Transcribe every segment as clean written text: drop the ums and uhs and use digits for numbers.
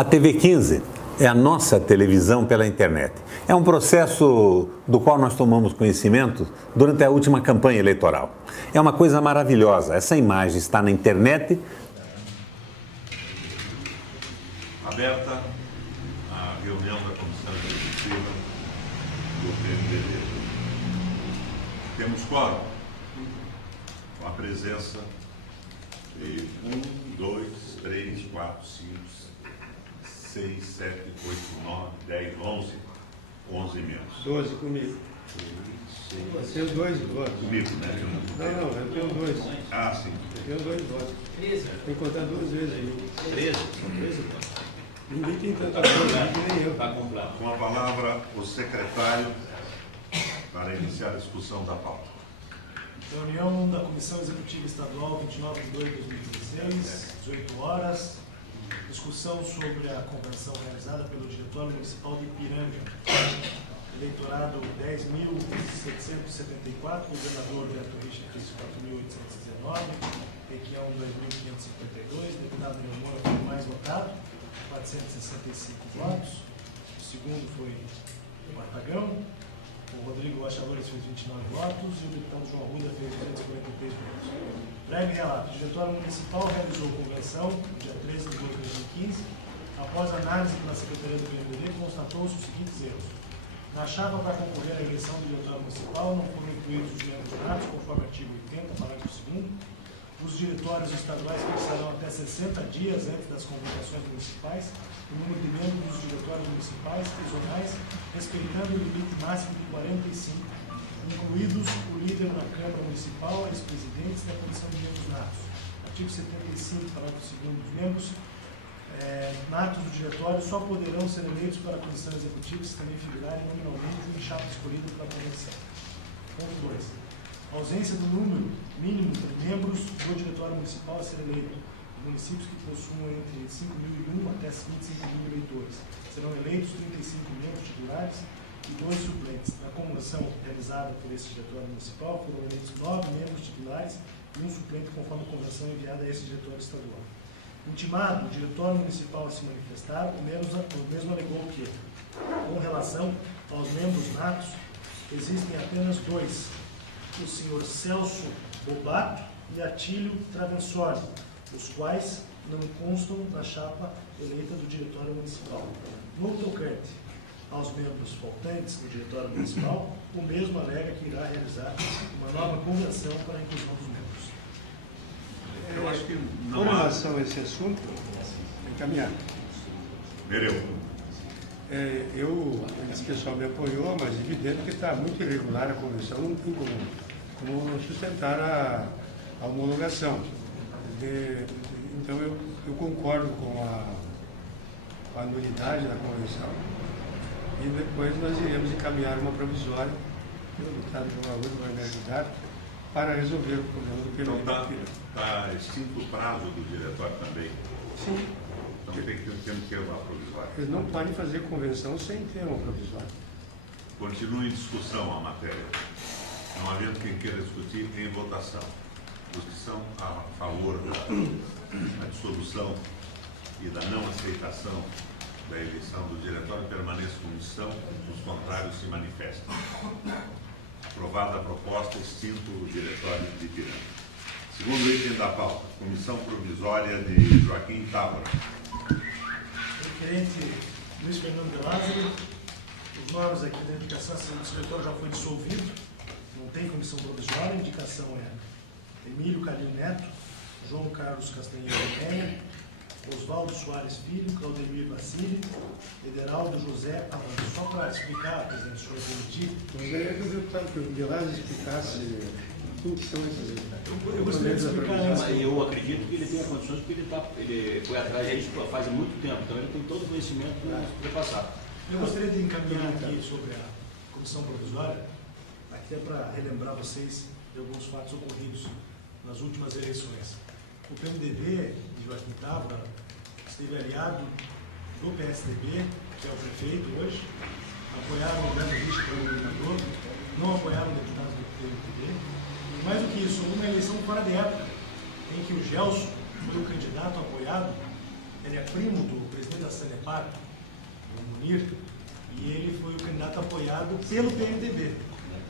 A TV 15 é a nossa televisão pela internet. É um processo do qual nós tomamos conhecimento durante a última campanha eleitoral. É uma coisa maravilhosa. Essa imagem está na internet. Aberta a reunião da Comissão Executiva do PMDB. Temos quórum, com a presença de 1, 2, 3, 4, 5, 6, 7, 8, 9, 10, 11 membros. 12 comigo. Eu tenho 2 votos. Comigo, né? Não, eu tenho 2. Ah, sim. Eu tenho 2 votos. 13. Tem que contar 2 vezes aí. 13? São 13 votos. Ninguém tem tanta coisa que nem eu. Está completo. Com a palavra, o secretário para iniciar a discussão da pauta. Reunião da Comissão Executiva Estadual, 29 de 2 de 2016, 18 horas. Discussão sobre a convenção realizada pelo Diretório Municipal de Ipiranga. Eleitorado 10.774, governador Beto Richa 4.819, Pequião 2.552, deputado Leomora foi o mais votado, 465 votos. O segundo foi o Martagão. O Rodrigo Achadores fez 29 votos e o deputado João Arruda fez 243 votos. Breve relato. O Diretório Municipal realizou convenção no dia 13 de 2 de 2015. Após análise pela Secretaria do PMDB, constatou-se os seguintes erros. Na chapa para concorrer à eleição do Diretório Municipal não foram incluídos os membros natos, conforme artigo 80, parágrafo 2º. Os diretórios estaduais fixarão até 60 dias antes das convocações municipais o número de membros dos diretórios municipais e zonais, respeitando o limite máximo de 45, incluídos o líder da Câmara Municipal, ex-presidentes da Comissão de Membros Natos. Artigo 75, parágrafo 2º, os membros natos do diretório só poderão ser eleitos para a Comissão Executiva se também figurarem nominalmente em chapa escolhida pela convenção. Ponto 2. A ausência do número mínimo de membros do Diretório Municipal a ser eleito. Municípios que possuam entre 5.001 até 25.000 eleitores. Serão eleitos 35 membros titulares e 2 suplentes. Na convenção realizada por esse Diretório Municipal, foram eleitos 9 membros titulares e 1 suplente, conforme a convenção enviada a esse Diretório Estadual. Intimado o Diretório Municipal a se manifestar, o mesmo alegou que, com relação aos membros natos, existem apenas 2, o senhor Celso Bobato e Atílio Travensori, os quais não constam na chapa eleita do Diretório Municipal. No tocante aos membros faltantes do Diretório Municipal, o mesmo alega que irá realizar uma nova convenção para a inclusão dos membros. Eu acho que Com não há... relação a esse assunto, encaminhado. Nereu. Esse pessoal me apoiou, mas evidente que está muito irregular a convenção, não tem como sustentar a homologação. Então eu concordo com a nulidade da convenção e depois nós iremos encaminhar uma provisória, o deputado João Arruda vai me ajudar, para resolver o problema do PMDB. Então está extinto o prazo do diretório também. Sim. Então tem que ter uma provisória. Eles não podem fazer convenção sem ter uma provisória. Continua em discussão a matéria. Não havendo quem queira discutir, em votação. Os que são a favor da dissolução e da não aceitação da eleição do diretório permaneçam como estão, os contrários se manifestam. Aprovada a proposta, extinto o diretório de Ipiranga. Segundo item da pauta, comissão provisória de Joaquim Távora. Referente Luiz Fernando de Lázaro, os nomes aqui da indicação, o diretório já foi dissolvido, não tem comissão provisória, a indicação é Emílio Calil Neto, João Carlos Castanheira Penha, Oswaldo Soares Filho, Claudemir Bacili, Ederaldo José Avanço. Só para explicar, presidente, o senhor permitir. Gostaria que o deputado de Lázaro explicasse quem são esses deputados. Eu gostaria de explicar antes. Eu acredito que ele tenha condições, porque ele foi atrás disso faz muito tempo, então ele tem todo o conhecimento para passar. Eu gostaria de encaminhar aqui sobre a comissão provisória, até para relembrar vocês de alguns fatos ocorridos nas últimas eleições. O PMDB de Joaquim Távora esteve aliado do PSDB, que é o prefeito hoje, apoiaram o Beto Richa para o governador, não apoiaram deputados do PMDB. E mais do que isso, houve uma eleição fora de época, em que o Gelson foi o candidato apoiado ele é primo do presidente da Sanepar, o Munir, e ele foi o candidato apoiado pelo PMDB.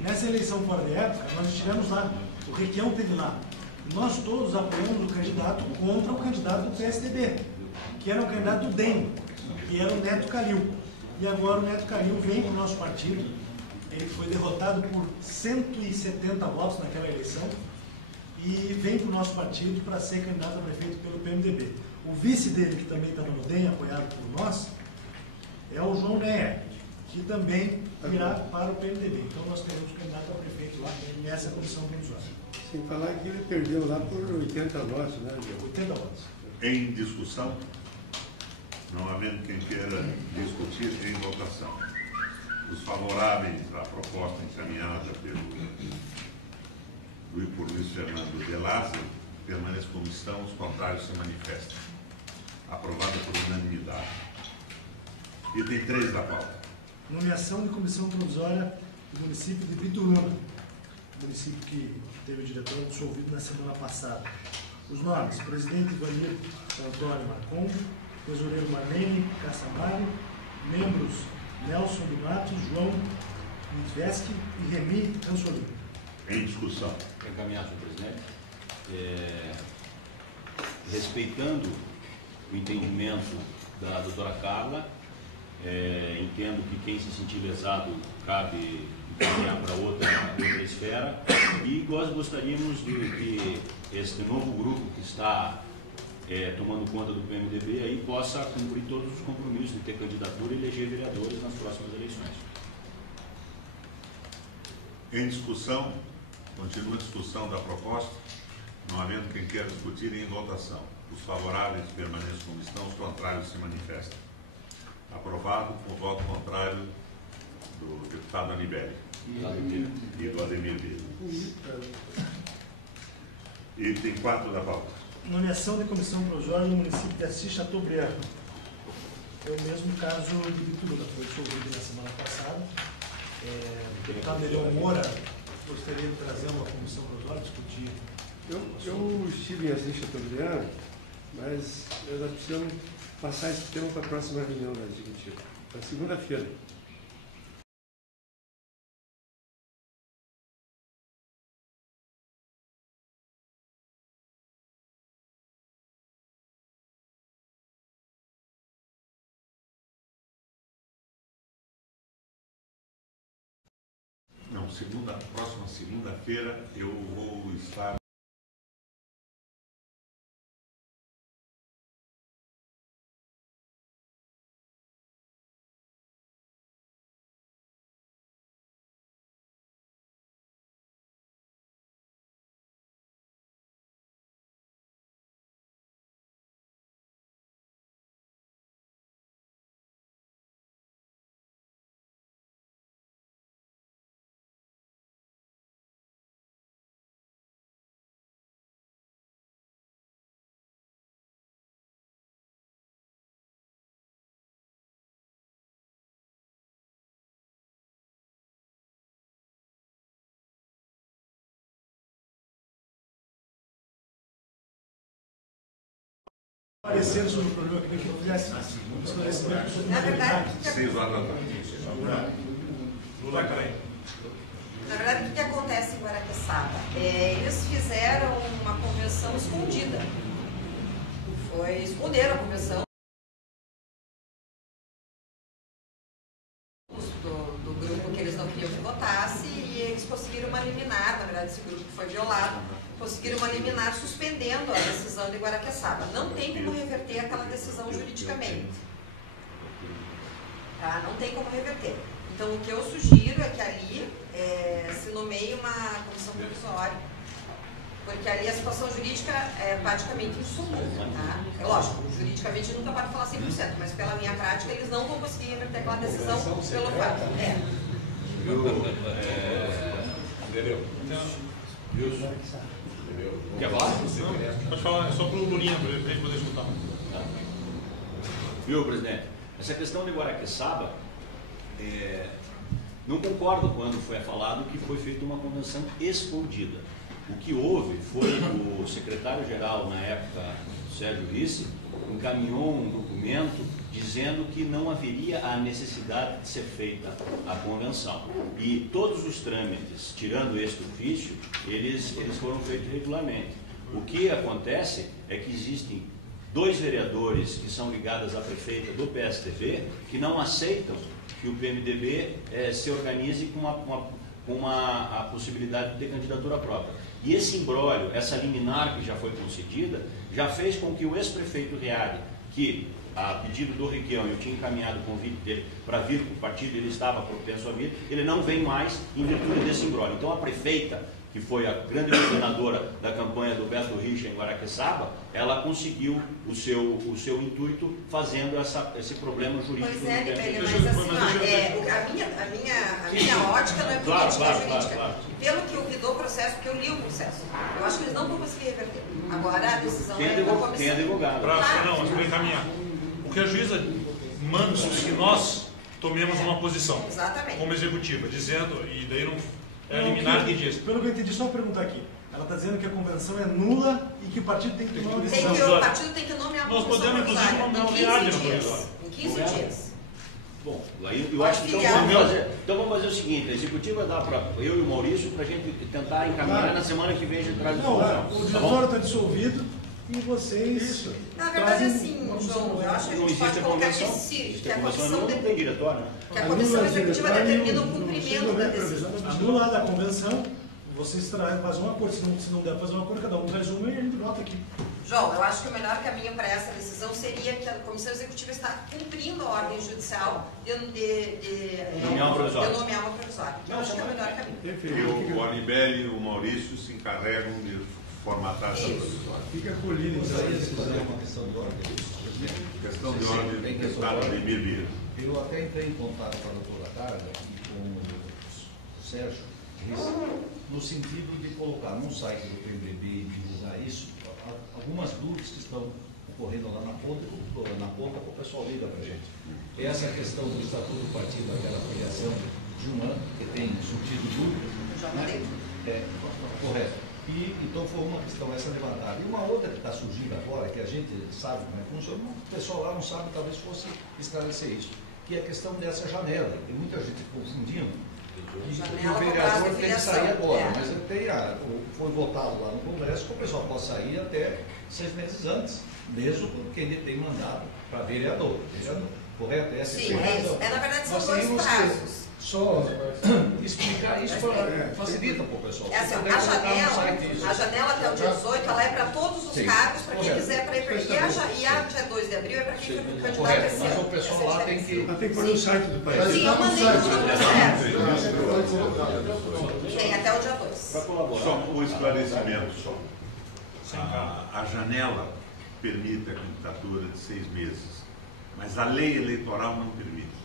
Nessa eleição fora de época, nós estivemos lá, o Requião esteve lá. Nós todos apoiamos o candidato contra o candidato do PSDB, que era o candidato do DEM, que era o Neto Calil. E agora o Neto Calil vem para o nosso partido, ele foi derrotado por 170 votos naquela eleição, e vem para o nosso partido para ser candidato a prefeito pelo PMDB. O vice dele, que também está no DEM, apoiado por nós, é o João Neer, que também irá para o PMDB. Então nós teremos candidato a prefeito lá nessa comissão provisória. Sem falar que ele perdeu lá por 80 votos, né, Diego? 80 votos. Em discussão, não havendo quem queira discutir, em votação. Os favoráveis à proposta encaminhada por Luiz Fernando de Lázaro permaneçam como estão, os contrários se manifestam. Aprovada por unanimidade. Item 3 da pauta. Nomeação de comissão provisória do município de Bituruna, município que teve o diretor dissolvido na semana passada. Os nomes: presidente Ivanir Antônio Marcon, tesoureiro Marlene Cassamari, membros Nelson do Matos, João Mitveschi e Remy Cansolino. Em discussão. Encaminhar, senhor presidente. Respeitando o entendimento da doutora Carla, entendo que quem se sentir lesado cabe encaminhar para outra esfera, e nós gostaríamos de que este novo grupo que está tomando conta do PMDB aí possa cumprir todos os compromissos de ter candidatura e eleger vereadores nas próximas eleições. Em discussão, continua a discussão da proposta, não havendo quem queira discutir, em votação. Os favoráveis permaneçam como estão, os contrários se manifestam. Aprovado com o voto contrário do deputado Anibeli e do Ademir Bilho. Item 4 da pauta. Nomeação de comissão provisória no município de Assis Chateaubriand. É o mesmo caso de Bituruna, foi dissolvido na semana passada. O deputado Leão Moura gostaria de trazer uma comissão provisória, discutir. Eu estive em Assis Chateaubriand, mas nós precisamos passar esse tema para a próxima reunião da executiva, para segunda-feira. Não, próxima segunda-feira eu vou estar. Parecer sobre o problema que eu fizesse um esclarecimento sobre Na verdade, 6 horas da tarde. Lula Caim. Na verdade, o que acontece em Guaraqueçaba? Eles fizeram uma convenção escondida. Esconderam a convenção do grupo que eles não queriam que votasse, e eles conseguiram uma liminar. Na verdade, esse grupo foi violado, conseguiram uma liminar suspendendo a decisão de Guaraqueçaba. Não tem como reverter aquela decisão juridicamente. Tá? Não tem como reverter. Então, o que eu sugiro é que ali se nomeie uma comissão provisória, porque ali a situação jurídica é praticamente insolúvel. Tá? É lógico, juridicamente nunca pode falar 100%, mas pela minha prática eles não vão conseguir reverter aquela decisão pelo fato. Entendeu? Quer falar? Pode falar só para o Lulinha, para a gente poder escutar. Viu, presidente? Essa questão de Guaraqueçaba, não concordo quando foi falado que foi feita uma convenção escondida. O que houve foi o secretário-geral, na época, Sérgio Risse, encaminhou um documento dizendo que não haveria a necessidade de ser feita a convenção. E todos os trâmites, tirando este ofício, eles foram feitos regularmente. O que acontece é que existem 2 vereadores que são ligados à prefeita do PSDB que não aceitam que o PMDB se organize com a possibilidade de ter candidatura própria. E esse imbróglio, essa liminar que já foi concedida, já fez com que o ex-prefeito Reale, que a pedido do Requião, eu tinha encaminhado o convite dele para vir para o partido, ele estava propenso a vir, ele não vem mais em virtude desse imbróglio. Então a prefeita, que foi a grande coordenadora da campanha do Beto Richa em Guaraqueçaba, ela conseguiu o seu intuito fazendo esse problema jurídico. Pois é, Libélia, mas assim, a minha ótica não é política, jurídica. Claro. Pelo que eu vi do processo, porque eu li o processo, eu acho que eles não vão conseguir reverter. Agora a decisão é da comissão. Quem é advogado? Não, mas para encaminhar. O que a juíza manda é que nós tomemos uma posição. Exatamente. Como executiva, dizendo, e daí não é liminar que diz. Pelo que eu entendi, só uma pergunta aqui. Ela está dizendo que a convenção é nula e que o partido tem que tomar uma decisão. O partido tem que nomear uma Nós podemos, inclusive, nomear um viagem no provisório. Em 15 dias. Bom, eu acho que então vamos fazer o seguinte, a executiva dá para eu e o Maurício para a gente tentar encaminhar na semana que vem a gente traz a solução. O diretório está dissolvido e vocês... Na verdade, assim, João, eu acho que a gente pode colocar que a comissão não tem diretório, né? Que a comissão executiva determina o cumprimento da decisão. Anulada a convenção, vocês fazem um acordo. Se não der fazer um acordo, cada um traz uma e a gente vota aqui. João, eu acho que o melhor caminho para essa decisão seria que a comissão executiva está cumprindo a ordem judicial de nomear uma provisória. Eu acho que é o melhor caminho. E o Anibele e o Maurício se encarregam de formatar essa provisória. Fica colhido Isso essa aí decisão. é uma questão de ordem. Questão de ordem do Estado de Birbir. Eu até entrei em contato com a doutora Carla e com o Sérgio Risse, no sentido de colocar no site do PMDB e divulgar isso, algumas dúvidas que estão ocorrendo lá na ponta que o pessoal liga para a gente. Essa questão do Estatuto do Partido, aquela avaliação de um ano, que tem surtido dúvidas. Já mandei. Correto. E então foi uma questão essa levantada. E uma outra que está surgindo agora, que a gente sabe como é que funciona, o pessoal lá não sabe, talvez fosse esclarecer isso, que é a questão dessa janela. Tem muita gente confundindo. E o vereador tem que sair agora, mas foi votado lá no Congresso que o pessoal pode sair até 6 meses antes, mesmo porque ele tem mandado para vereador. Correto? Sim, na verdade são 2 prazos. Só explicar isso facilita para o pessoal. A janela até o dia 18 ela é para todos os cargos, para quem quiser para ir para e a dia 2 de abril é para quem foi candidato a esse Mas ano. o pessoal lá tem que... Tem que pôr no site do país. Sim, eu mandei tudo no processo. Tem até o dia 2. Só um esclarecimento. A janela permite a candidatura de 6 meses, mas a lei eleitoral não permite.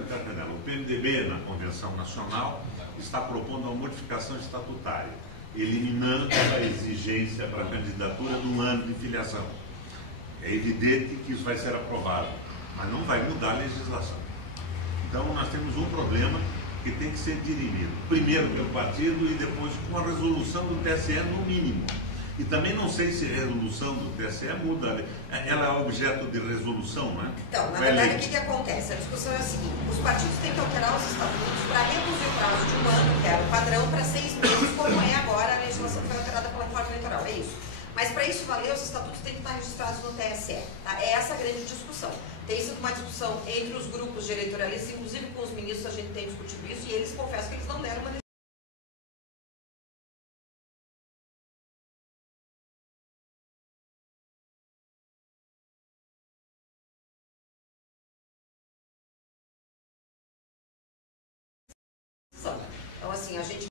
O PMDB, na Convenção Nacional, está propondo uma modificação estatutária, eliminando a exigência para a candidatura de 1 ano de filiação. É evidente que isso vai ser aprovado, mas não vai mudar a legislação. Então, nós temos um problema que tem que ser dirimido. Primeiro pelo partido e depois com a resolução do TSE no mínimo. E também não sei se a resolução do TSE muda. Ela é objeto de resolução, não é? Então, na verdade, o que acontece? A discussão é a seguinte: os partidos têm que alterar os estatutos para reduzir o prazo de 1 ano, que era o padrão, para 6 meses, como é agora a legislação que foi alterada pela reforma eleitoral. É isso. Mas para isso valer, os estatutos têm que estar registrados no TSE. Tá? É essa a grande discussão. Tem sido uma discussão entre os grupos de eleitoralistas, inclusive com os ministros, a gente tem discutido isso, e eles confessam que eles não deram uma Então, assim, a gente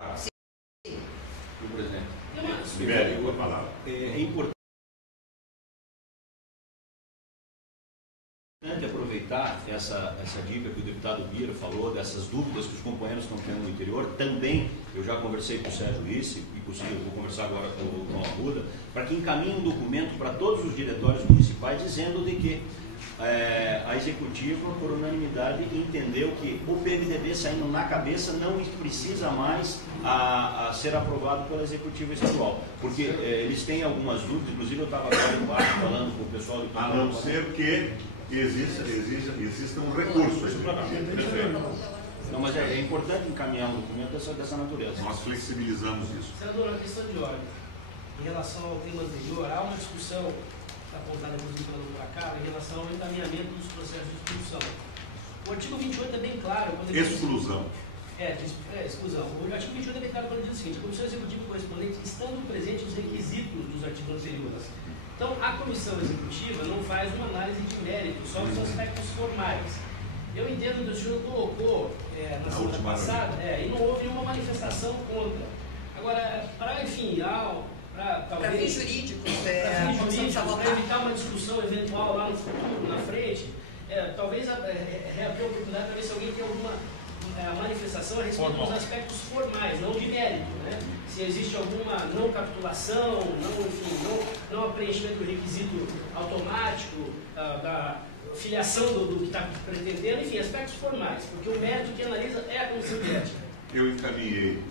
O presidente. Libere a palavra. É importante aproveitar essa dica que o deputado Bira falou, dessas dúvidas que os companheiros estão tendo no interior. Também, eu já conversei com o Sérgio Risse, e vou conversar agora com o Arruda, para que encaminhe um documento para todos os diretórios municipais, dizendo de que a executiva, por unanimidade, entendeu que o PMDB saindo na cabeça não precisa mais a ser aprovado pela executiva estadual, porque eles têm algumas dúvidas. Inclusive eu estava agora embaixo falando com o pessoal do... A não ser que exista um recurso aí. Não, mas é importante encaminhar um documento dessa natureza. Nós flexibilizamos isso. Senador, uma questão de ordem. Em relação ao tema anterior, há uma discussão apontada inclusive pela doutora Carla em relação ao encaminhamento dos processos de exclusão. O artigo 28 é bem claro. Exclusão. Exclusão. O artigo 28 é bem claro quando diz o seguinte: a Comissão Executiva Correspondente estando presente os requisitos dos artigos anteriores. Então, a Comissão Executiva não faz uma análise de mérito, só os aspectos formais. Eu entendo que o senhor colocou na semana passada, e não houve nenhuma manifestação contra. Agora, para, enfim, para fins jurídicos, para evitar uma discussão eventual lá no futuro, na frente, talvez reabrir a oportunidade para ver se alguém tem alguma manifestação a respeito dos aspectos formais, não de mérito, né? Se existe alguma não capitulação, não preenchimento do requisito automático, da filiação do que está pretendendo, enfim, aspectos formais, porque o mérito que analisa é a Comissão de Ética. Eu encaminhei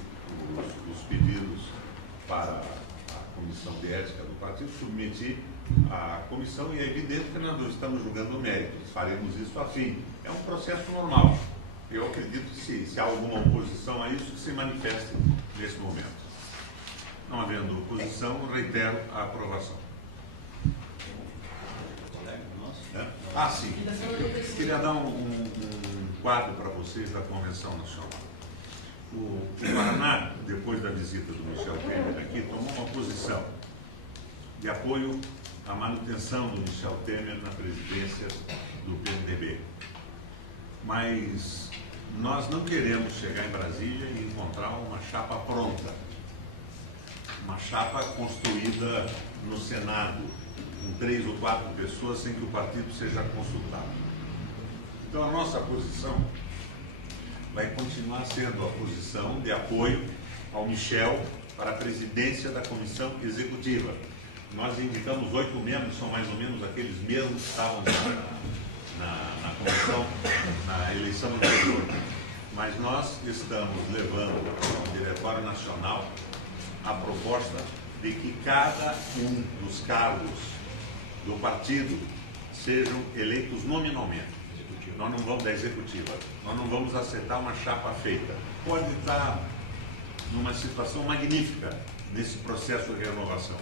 os pedidos para a Comissão de Ética do Partido, submeti à comissão e é evidente que nós não estamos julgando o mérito, faremos isso afim. É um processo normal. Eu acredito que se há alguma oposição a isso, que se manifeste nesse momento. Não havendo oposição, reitero a aprovação. Sim. Eu queria dar um quadro para vocês da Convenção Nacional. O Paraná, depois da visita do Michel Temer aqui, tomou uma posição de apoio à manutenção do Michel Temer na presidência do PMDB. Mas nós não queremos chegar em Brasília e encontrar uma chapa pronta, uma chapa construída no Senado, com 3 ou 4 pessoas, sem que o partido seja consultado. Então a nossa posição vai continuar sendo a posição de apoio ao Michel para a presidência da Comissão Executiva. Nós indicamos 8 membros, são mais ou menos aqueles mesmos que estavam na comissão, na eleição anterior. Mas nós estamos levando ao Diretório Nacional a proposta de que cada um dos cargos do partido sejam eleitos nominalmente. Nós não vamos da executiva, nós não vamos aceitar uma chapa feita. Pode estar numa situação magnífica nesse processo de renovação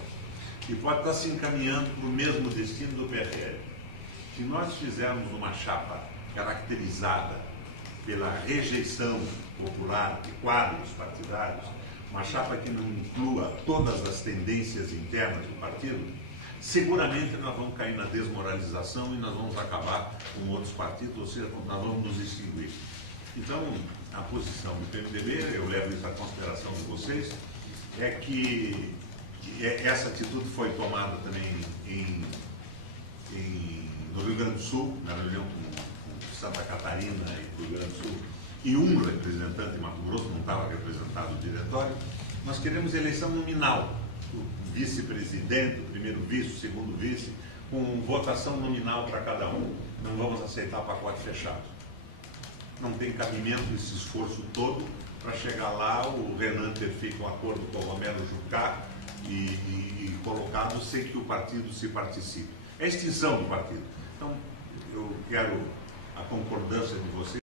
e pode estar se encaminhando para o mesmo destino do PRL. Se nós fizermos uma chapa caracterizada pela rejeição popular de quadros partidários, uma chapa que não inclua todas as tendências internas do partido, seguramente nós vamos cair na desmoralização e nós vamos acabar com outros partidos, ou seja, nós vamos nos extinguir. Então, a posição do PMDB, eu levo isso à consideração de vocês, é que essa atitude foi tomada também no Rio Grande do Sul, na reunião com Santa Catarina e Rio Grande do Sul, e um representante em Mato Grosso não estava representado no diretório. Nós queremos eleição nominal, o vice-presidente, o primeiro vice, o segundo vice, com votação nominal para cada um. Não vamos aceitar pacote fechado. Não tem cabimento esse esforço todo para chegar lá, o Renan ter feito um acordo com o Romero Jucá e colocado sem que o partido se participe. É a extinção do partido. Então, eu quero a concordância de vocês.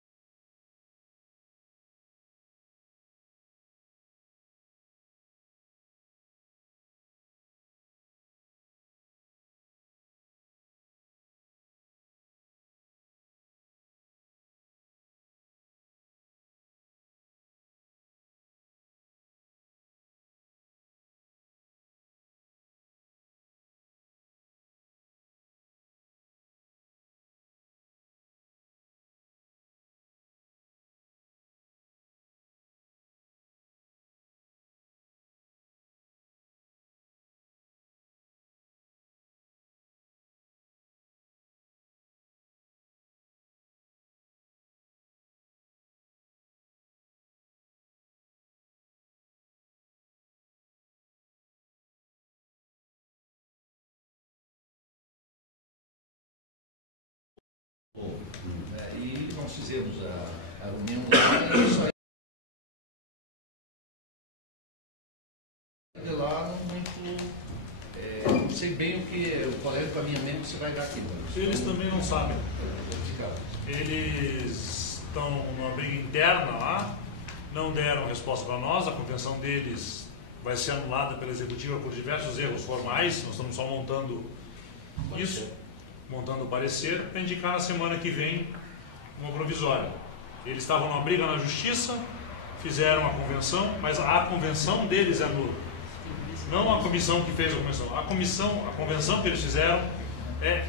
nós fizemos a reunião lá, e isso aí de lá não sei bem qual é o caminhamento que você vai dar aqui. Eles também não sabem. Eles estão numa briga interna lá, não deram resposta para nós, a convenção deles vai ser anulada pela executiva por diversos erros formais, nós estamos só montando isso, montando o parecer, para indicar na semana que vem uma provisória. Eles estavam numa briga na justiça, fizeram a convenção, mas a convenção deles é nula. Não a comissão que fez a convenção. A convenção que eles fizeram é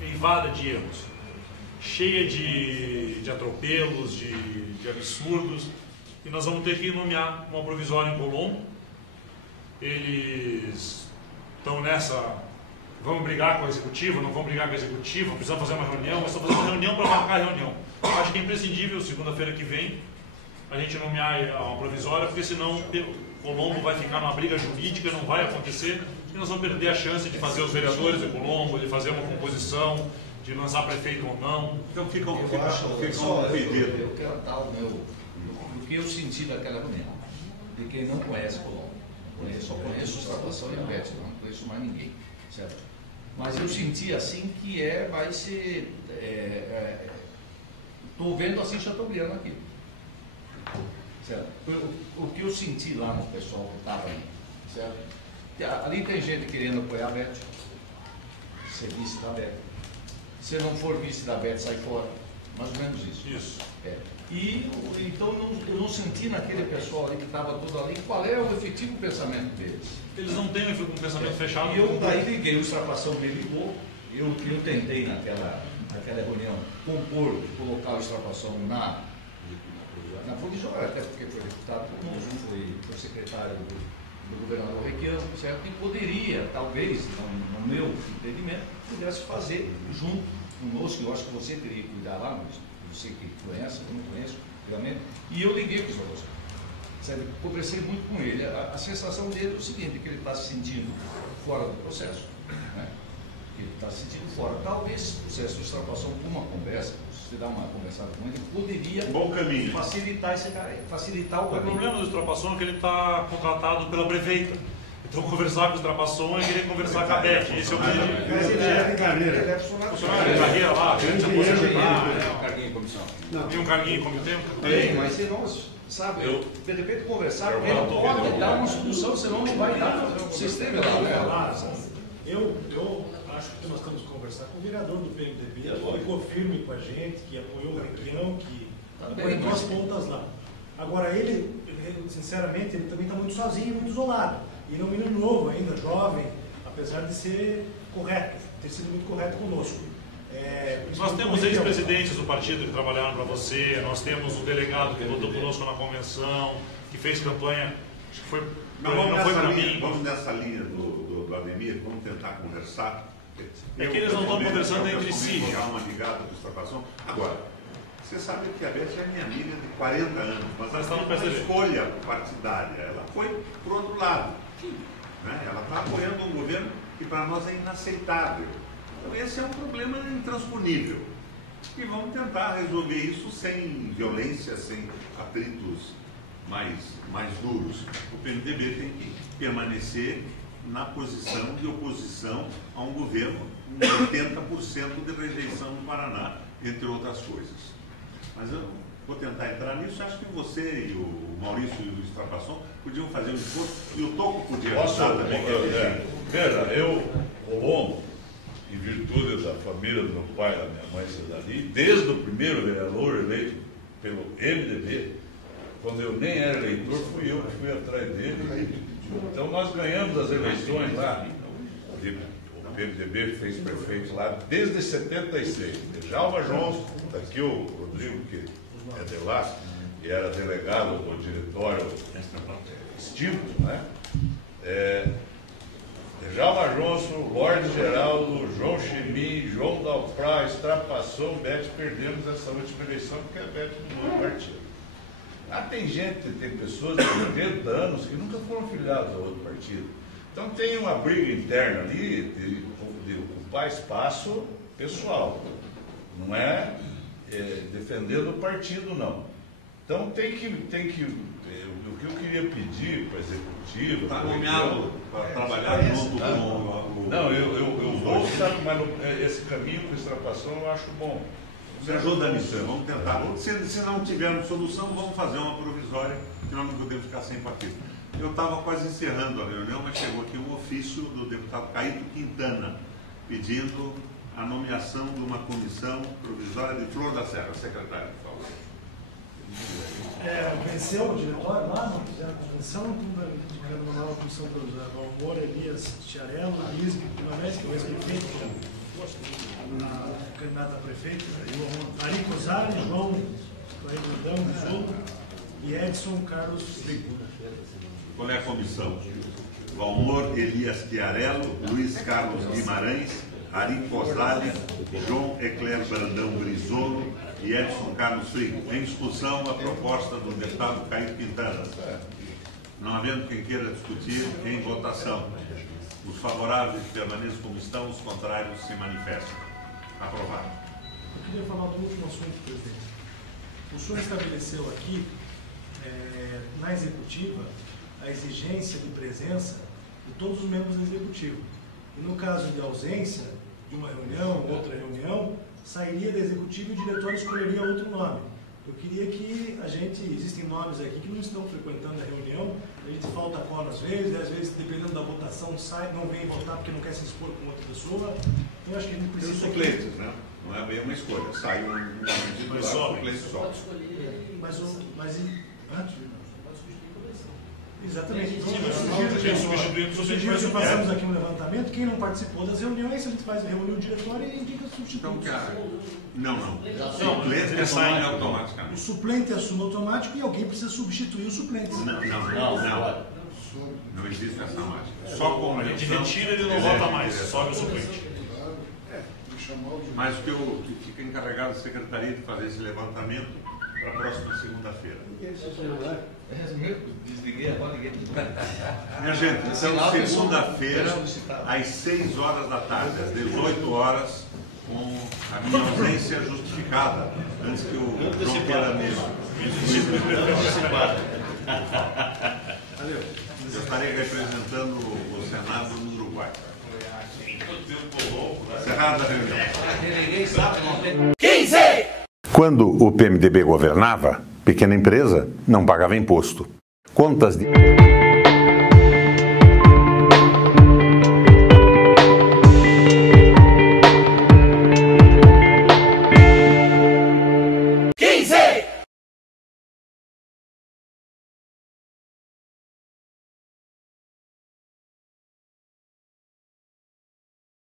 eivada de erros, cheia de atropelos, de absurdos, e nós vamos ter que nomear uma provisória em Colombo. Eles estão nessa, vamos brigar com a executiva, não vamos brigar com a executiva, precisamos fazer uma reunião, mas estamos fazendo uma reunião para marcar a reunião. Acho que é imprescindível, segunda-feira que vem, a gente nomear uma provisória, porque senão Colombo vai ficar numa briga jurídica, não vai acontecer, e nós vamos perder a chance de fazer os vereadores de Colombo, de fazer uma composição, de lançar prefeito ou não. Então fica um pedido. Eu quero dar o que eu senti daquela reunião, de quem não conhece Colombo. Só conheço a Extravação e a Beth, não conheço mais ninguém, certo? Mas eu senti assim que vai ser... Estou vendo assim Chateaubriand aqui. Certo? O que eu senti lá no pessoal que estava ali, certo? Ali tem gente querendo apoiar a Beth, ser vice da Beth. Se não for vice da Beth, sai fora. Mais ou menos isso. Isso. E então eu não senti naquele pessoal ali que estava todo ali qual é o efetivo pensamento deles. Eles não têm um pensamento fechado. E eu daí liguei, o Extravação me ligou, eu tentei naquela reunião colocar o Extravação na provisória, até porque foi deputado conosco, foi secretário do governador Requião, certo? E poderia, talvez, no meu entendimento, pudesse fazer junto conosco, eu acho que você teria que cuidar lá, mas você que conhece, eu não conheço, realmente, e eu liguei para o Extravação, certo? Conversei muito com ele, a sensação dele é o seguinte, que ele está se sentindo fora do processo, né? Que ele está se sentindo fora. Talvez o processo de Extravação, com uma conversa, se dá uma conversada com ele, poderia facilitar esse cara, facilitar o caminho. O problema do Extravação é que ele está contratado pela prefeita. Então conversar com o Extravação é querer conversar com a Beth. Esse é o objetivo. Mas ele é de carreira. Ele é funcionário de carreira lá, ele se aposentar. Um carguinho em comissão. Tem um carguinho como tempo? Tem, mas se nós, sabe, de repente conversar com ele pode dar uma solução, senão não vai dar o sistema lá, né? Eu acho que nós temos que conversar com o vereador do PMDB, que ficou firme com a gente, que apoiou o Requião, que apoiou duas pontas lá. Agora, ele, sinceramente, ele também está muito sozinho, muito isolado. Ele é um menino novo ainda, jovem, apesar de ser correto, ter sido muito correto conosco. Nós temos ex-presidentes do partido que trabalharam para você, nós temos o delegado que votou conosco na convenção, que fez campanha, acho que foi, não foi para mim. Vamos nessa linha do Ademir, vamos tentar conversar. É que eles não estão conversando entre si. Há uma ligada de Extravação. Agora, você sabe que a Beth é minha amiga de 40 anos, mas ela não faz escolha partidária, ela foi para o outro lado. Né? Ela está apoiando um governo que para nós é inaceitável. Então esse é um problema intransponível. E vamos tentar resolver isso sem violência, sem atritos mais duros. O PMDB tem que permanecer na posição de oposição a um governo com 80% de rejeição no Paraná, entre outras coisas. Mas eu vou tentar entrar nisso. Acho que você e o Maurício e o Extravação podiam fazer um esforço, e o Toco podia ajudar também. Eu, Colombo, em virtude da família do meu pai e da minha mãe ser dali, desde o primeiro vereador eleito pelo MDB, quando eu nem era eleitor, fui eu que fui atrás dele. Então nós ganhamos as eleições lá. O PMDB fez prefeito lá desde 76. Djalma Johnson, daqui o Rodrigo, que é de lá, e era delegado do diretório extinto, né? Djalma Johnson, Lorde Geraldo, João Chemin, João Dalprá, Extravação, Beth, perdemos essa última eleição porque a Beth mudou o partido. Tem pessoas de 90 anos que nunca foram filiados a outro partido. Então tem uma briga interna ali de ocupar espaço pessoal. Não é defendendo o partido, não. Então o que eu queria pedir para a executiva... Está nomeado para trabalhar junto com... Não, eu vou, mas esse caminho com extrapação eu acho bom. Você ajuda nisso, vamos tentar. Se não tivermos solução, vamos fazer uma provisória, que nós não podemos ficar sem partido. Eu estava quase encerrando a reunião, mas chegou aqui um ofício do deputado Caíto Quintana, pedindo a nomeação de uma comissão provisória de Flor da Serra. Secretário, por favor. Venceu o diretório lá, não fizeram a convenção, tiveram uma nova comissão provisória. Valmor, Elias Tiarello, Luiz Guimarães, que é o ex-prefeito, candidato a prefeito, Ari Cosari, João Brandão Bizolo e Edson Carlos Frigo. Qual é a comissão? Valmor Elias Tiarello, Luiz Carlos Guimarães, Ari Cosari, João Ecler Brandão Brizolo e Edson Carlos Frigo. Em discussão a proposta do deputado Caíto Quintana. Não havendo quem queira discutir, em votação. Os favoráveis permaneçam como estão, os contrários se manifestam. Aprovado. Eu queria falar do último assunto, presidente. O senhor estabeleceu aqui, na executiva, a exigência de presença de todos os membros da executiva. E no caso de ausência de uma reunião, outra reunião, sairia da executiva e o diretório escolheria outro nome. Eu queria que existem nomes aqui que não estão frequentando a reunião, a gente falta quórum às vezes, dependendo da votação, sai, não vem votar porque não quer se expor com outra pessoa. Então acho que a gente precisa... Tem suplentes, né? Não é bem uma escolha, sai um Mas só. suplente só. Exatamente. Substituindo, Sugiro que façamos aqui um levantamento. Quem não participou das reuniões, a gente faz reunião diretória e indica substitutos. Então, cara, não. Suplente assume automaticamente. O suplente assume automático e alguém precisa substituir o suplente. Não existe essa mágica. Só com a gente retira e ele não volta mais, sobe o suplente. Mas que fica encarregado da secretaria de fazer esse levantamento para a próxima segunda-feira. Desliguei agora, ninguém. Minha gente, então segunda-feira, às 6 horas da tarde, às 18 horas, com a minha ausência justificada, antes que o João queira mesmo. Eu estarei representando o Senado no Uruguai. Encerrada a reunião. Quando o PMDB governava, pequena empresa não pagava imposto. Contas de